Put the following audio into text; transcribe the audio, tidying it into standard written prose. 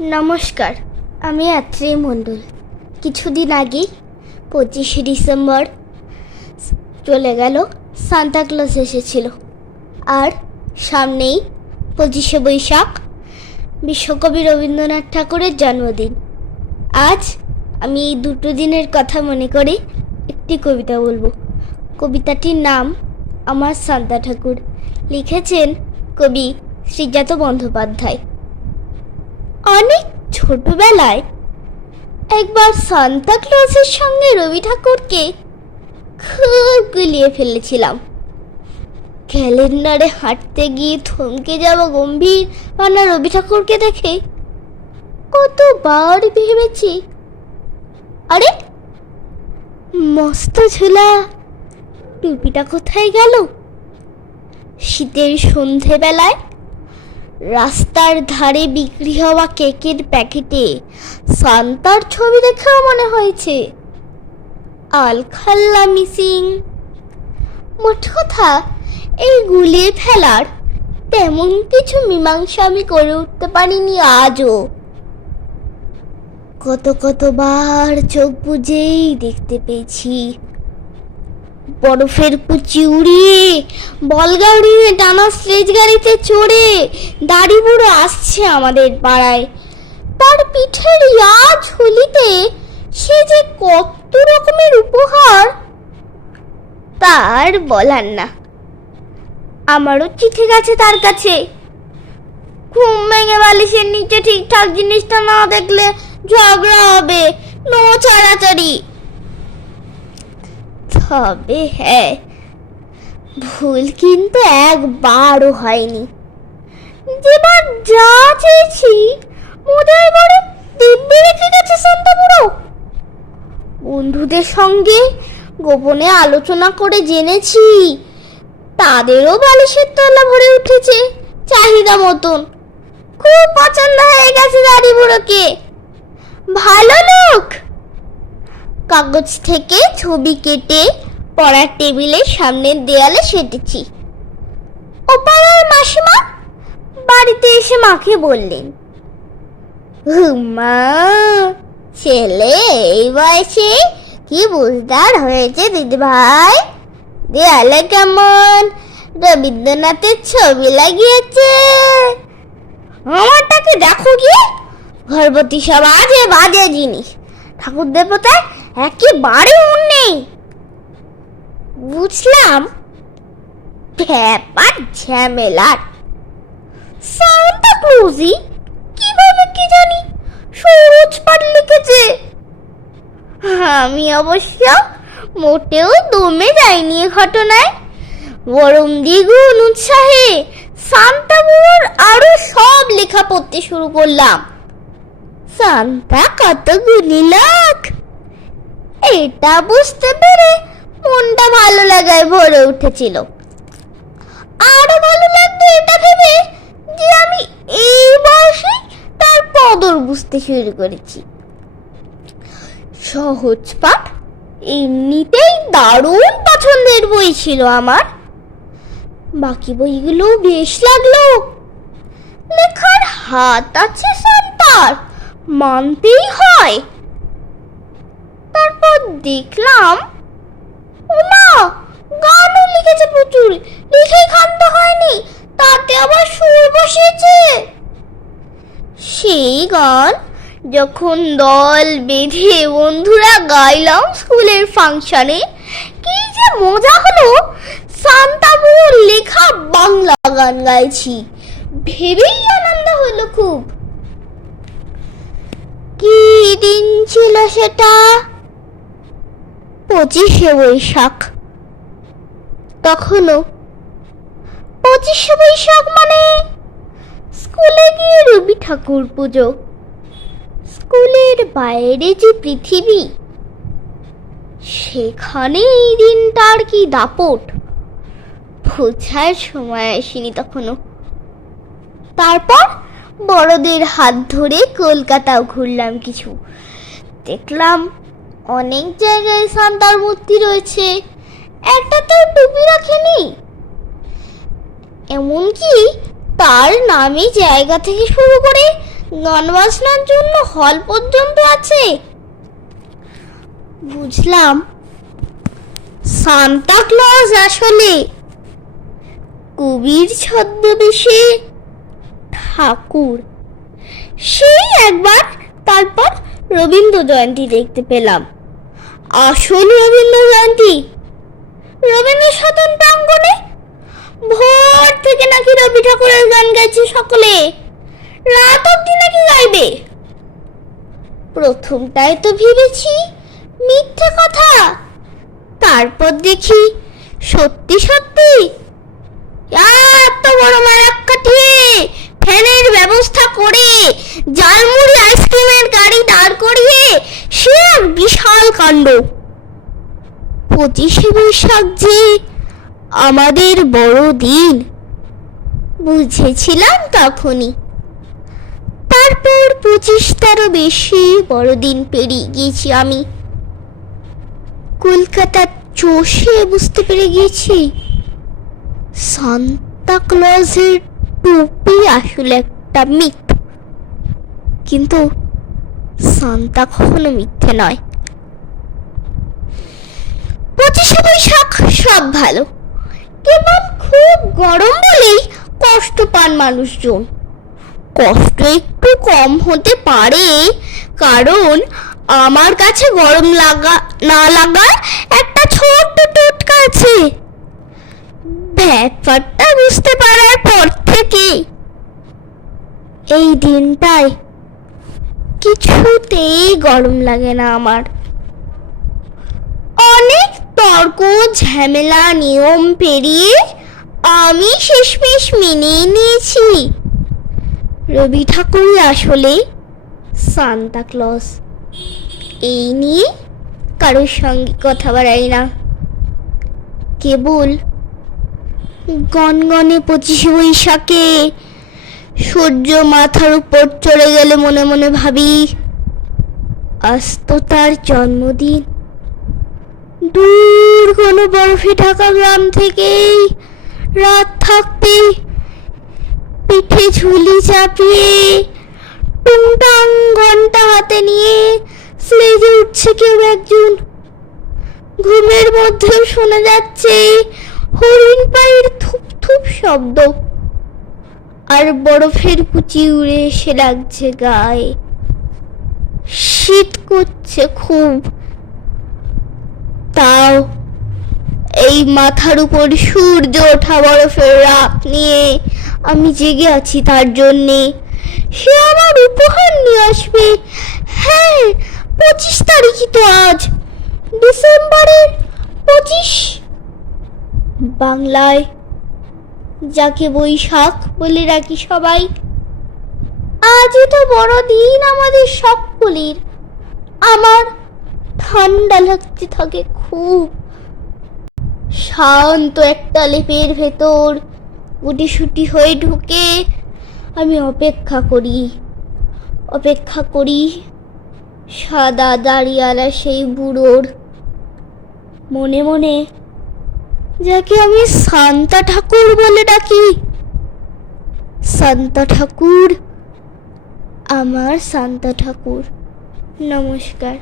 নমস্কার, আমি আত্রি মণ্ডল। কিছুদিন আগে 25শে ডিসেম্বর চলে গেল, সান্তা ক্লজ এসেছিল। আর সামনেই 25শে বৈশাখ, বিশ্বকবি রবীন্দ্রনাথ ঠাকুরের জন্মদিন। আজ আমি এই দুটো দিনের কথা মনে করে একটি কবিতা বলবো। কবিতাটির নাম আমার সান্তা ঠাকুর। লিখেছেন কবি শ্রীজাত বন্দ্যোপাধ্যায়। অনেক ছোটবেলায় একবার সান্তা ক্লজের সঙ্গে রবি ঠাকুরকে খুব গুলিয়ে ফেলেছিলাম। ক্যালেন্ডারে হাঁটতে গিয়ে থমকে যাওয়া গম্ভীর পানা রবি ঠাকুরকে দেখে কতবার ভেবেছি, আরে মস্ত ঝোলা টুপিটা কোথায় গেল। শীতের সন্ধেবেলায় রাস্তার ধারে বিক্রি হওয়া কেকের প্যাকেটে সান্তার ছবি দেখেও মনে হয়েছে আলখাল্লা মিসিং। মোট কথা, এই গুলিয়ে ফেলার তেমন কিছু মীমাংসা আমি করে উঠতে পারিনি আজও। কতবার চোখ বুজেই দেখতে পেয়েছি বরফের কুচি উড়িয়ে বলগা উড়িয়ে টানা স্লেজ গাড়িতে চড়ে দাড়ি বুড়ো আসছে আমাদের পাড়ায়। তার পিঠের ঝুলিতে সে যে কত রকমের উপহার তার বলার না। আমারও চিঠি গেছে তার কাছে। ঘুম ভেঙে বালিশের নিচে ঠিকঠাক জিনিসটা না দেখলে ঝগড়া হবে, নো ছাড়াছাড়ি। তবে হ্যাঁ, ভুল কিন্তু একবারও হয়নি। যেবার যা চেয়েছি মোদের ঘরে দিব্যি রেখে গেছে সান্তা বুড়ো। বন্ধুদের সঙ্গে গোপনে আলোচনা করে জেনেছি তাদেরও বালিশের তলা ভরে উঠেছে চাহিদা মতন। খুব পছন্দ হয়ে গেছে দাড়ি বুড়োকে, ভালো লোক। কাগজ থেকে ছবি কেটে পড়ার টেবিলের সামনের দেয়ালে সেটেছি। ও পাড়ার মাসিমা বাড়িতে এসে মাকে বললেন, মা, ছেলে এই বয়সে কি বুঝদার হয়েছে দিদি ভাই। দেয়ালে কেমন রবীন্দ্রনাথের ছবি লাগিয়েছে। আমারটাকে দেখো গিয়ে, ঘরবতী সব আজে বাজে জিনিস, ঠাকুর দেবতায় একেবারে মন নেই। বুঝলাম ব্যাপার ঝামেলার। সান্তা ক্লজই কিভাবে কি জানি সহজ পাঠ লিখেছে। আমি অবশ্য মোটেও দমে যাইনি এ ঘটনায়, বরং দ্বিগুণ উৎসাহে সান্তা বুড়োর আরো সব লেখা পড়তে শুরু করলাম। সান্তা কত গুণী লোক এটা বুঝতে পেরে মনটা ভালো লাগায় ভরে উঠেছিল। আরো ভালো লাগতো এটা ভেবে যে আমি এই বয়সে তার কদর বুঝতে শুরু করেছি। সহজ পাঠ এমনিতেই দারুণ পছন্দের বই ছিল আমার। বাকি বইগুলো বেশ লাগলো। লেখার হাত আছে সান্তার, মানতেই হয়। তারপর দেখলাম ওমা, গানও লিখেছে প্রচুর, লিখেই ক্ষান্ত হয়নি, তাতে আবার সুর বসিয়েছে। সেই গান যখন দল বেঁধে বন্ধুরা গাইলাম স্কুলের ফাংশনে, কি যে মজা হলো। সান্তা বুড়োর লেখা বাংলা গান গাইছি ভেবেই আনন্দ হলো খুব। কি দিন ছিল সেটা, 25শে বৈশাখ। তখনও 25শে বৈশাখ মানে স্কুলে গিয়ে রবি ঠাকুর পুজো। স্কুলের বাইরে যে পৃথিবী, সেখানে এই দিনটার কি দাপট বোঝার সময় আসেনি তখনও। তারপর বড়দের হাত ধরে কলকাতাও ঘুরলাম কিছু। দেখলাম অনেক জায়গায় সান্তার মূর্তি রয়েছে, একটা তো টুপি রাখেনি। এমনকি তার নামে জায়গা থেকে শুরু করে গান বাজনার জন্য হল পর্যন্ত আছে। বুঝলাম সান্তা ক্লজ আসলে কবির ছদ্মবেশে ঠাকুর। সেই একবার, তারপর রবীন্দ্র জয়ন্তী দেখতে পেলাম। আসল রবীন্দ্র জয়ন্তী রবীন্দ্র সদন প্রাঙ্গণে ভোর থেকে নাকি রবি ঠাকুরের গান গাইছে সকলে, রাত অব্দি নাকি গাইবে। প্রথমটায় তো ভেবেছি মিথ্যে কথা, তারপর দেখি সত্যি সত্যি। এত বড় মারাক্কাঠি ফ্যানের ব্যবস্থা করে জালমুড়ি আইসক্রিমের গাড়ি দাঁড় করিয়ে সে এক বিশাল কাণ্ড। 25শে বৈশাখ যে আমাদের বড় দিন বুঝেছিলাম তখনই। তারপর 25টারও বেশি বড়দিন পেরিয়ে গিয়েছি আমি। কলকাতার চষে বুঝতে পেরে গিয়েছি সান্তা ক্লজের টুপি আসলে একটা মিথ, কিন্তু সান্তা কখনো মিথ্যে নয়। 25শে বৈশাখ সব ভালো, কেবল খুব গরম বলেই কষ্ট পান মানুষজন। কষ্ট একটু কম হতে পারে, কারণ আমার কাছে গরম না লাগার একটা ছোট্ট টোটকা আছে। ব্যাপারটা বুঝতে পারার পর থেকে এই দিনটায় কিছুতেই গরম লাগে না আমার। অনেক তর্ক ঝামেলা নিয়ম পেরিয়ে আমি শেষমেশ মেনেই নিয়েছি রবি ঠাকুরই আসলে সান্তা ক্লজ। এই নিয়ে কারোর সঙ্গে কথা বাড়াই না, কেবল গনগনে 25শে বৈশাখে সূর্য মাথার উপর চড়ে গেলে মনে মনে ভাবি আজ তো তার জন্মদিন। দূর কোনো বরফে ঢাকা গ্রাম থেকেই রাত থাকতে পিঠে ঝুলি চাপিয়ে টুংটাং ঘন্টা হাতে নিয়ে স্লেজে উঠছে কেউ একজন। ঘুমের মধ্যেও শোনা যাচ্ছে হরিণ পায়ের থুপ থুপ শব্দ, আর বরফের কুচি উড়ে এসে লাগছে গায়ে। শীত করছে খুব, তাও এই মাথার উপর সূর্য ওঠা বরফের রাত নিয়ে আমি জেগে আছি তার জন্যে। সে আমার উপহার নিয়ে আসবে। হ্যাঁ, 25 তারিখই তো আজ, ডিসেম্বরের 25। বাংলায় যাকে বৈশাখ বলে রাখি সবাই। আজই তো বড় দিন আমাদের সকলের। আমার ঠান্ডা লাগতে থাকে খুব। শান্ত একটা লেপের ভেতর গুটিসুটি হয়ে ঢুকে আমি অপেক্ষা করি সাদা দাড়িওয়ালা সেই বুড়োর। মনে মনে যাকে আমি সান্তা ঠাকুর বলে ডাকি। সান্তা ঠাকুর, আমার সান্তা ঠাকুর। নমস্কার।